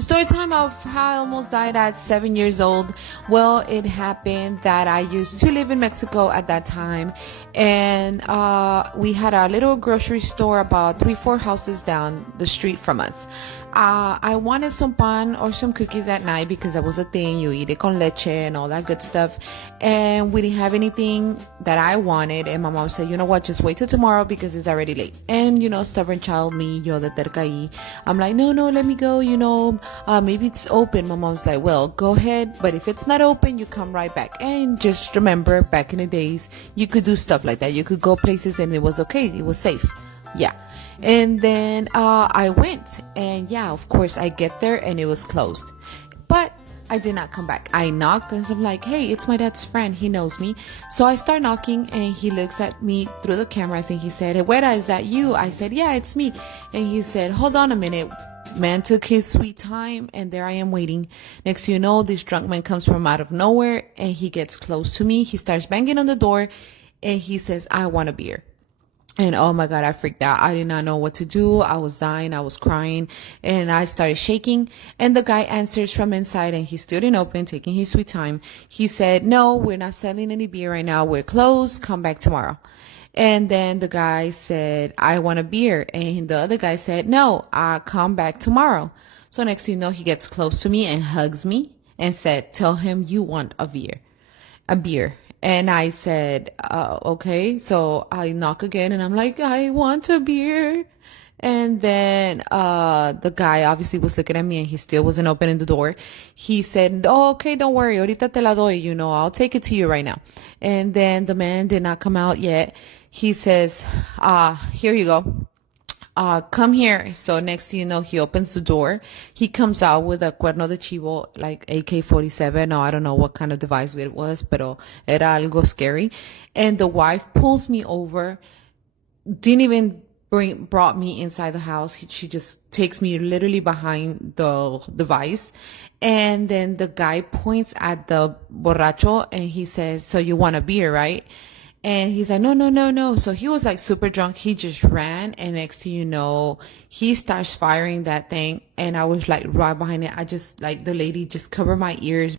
Story time of how I almost died at 7 years old. Well, it happened that I used to live in Mexico at that time, and we had a little grocery store about 3, 4 houses down the street from us. I wanted some pan or some cookies at night because that was a thing. You eat it con leche and all that good stuff. And we didn't have anything that I wanted. And my mom said, you know what, just wait till tomorrow because it's already late. And, stubborn child me, yo de terca ahí. I'm like, no, let me go, maybe it's open. My mom's like, well, go ahead. But if it's not open, you come right back. And just remember, back in the days, you could do stuff like that. You could go places and it was okay. It was safe. Yeah. And then I went, and yeah, of course I get there and it was closed, but I did not come back. I knocked and I'm like, hey, it's my dad's friend, he knows me. So I start knocking and he looks at me through the cameras and he said, hey, Wera, is that you? I said, yeah, it's me. And he said, hold on a minute. Man took his sweet time, and there I am waiting. Next thing you know, this drunk man comes from out of nowhere and he gets close to me. He starts banging on the door and he says, I want a beer. And oh my God, I freaked out. I did not know what to do. I was dying. I was crying and I started shaking. And the guy answers from inside and he still didn't open, taking his sweet time. He said, no, we're not selling any beer right now. We're closed. Come back tomorrow. And then the guy said, I want a beer. And the other guy said, no, I'll come back tomorrow. So next thing you know, he gets close to me and hugs me and said, tell him you want a beer. And I said, okay. So I knock again and I'm like, I want a beer. And then the guy obviously was looking at me and he still wasn't opening the door. He said, oh, okay, don't worry. Ahorita te la doy, I'll take it to you right now. And then the man did not come out yet. He says, here you go. Come here. So next thing you know, he opens the door. He comes out with a cuerno de chivo, like AK-47, or I don't know what kind of device it was, pero era algo scary. And the wife pulls me over, didn't even brought me inside the house. She just takes me literally behind the device. And then the guy points at the borracho and he says, so you want a beer, right? And he's like, no. So he was like super drunk. He just ran. And next thing you know, he starts firing that thing. And I was like right behind it. I just like the lady just covered my ears.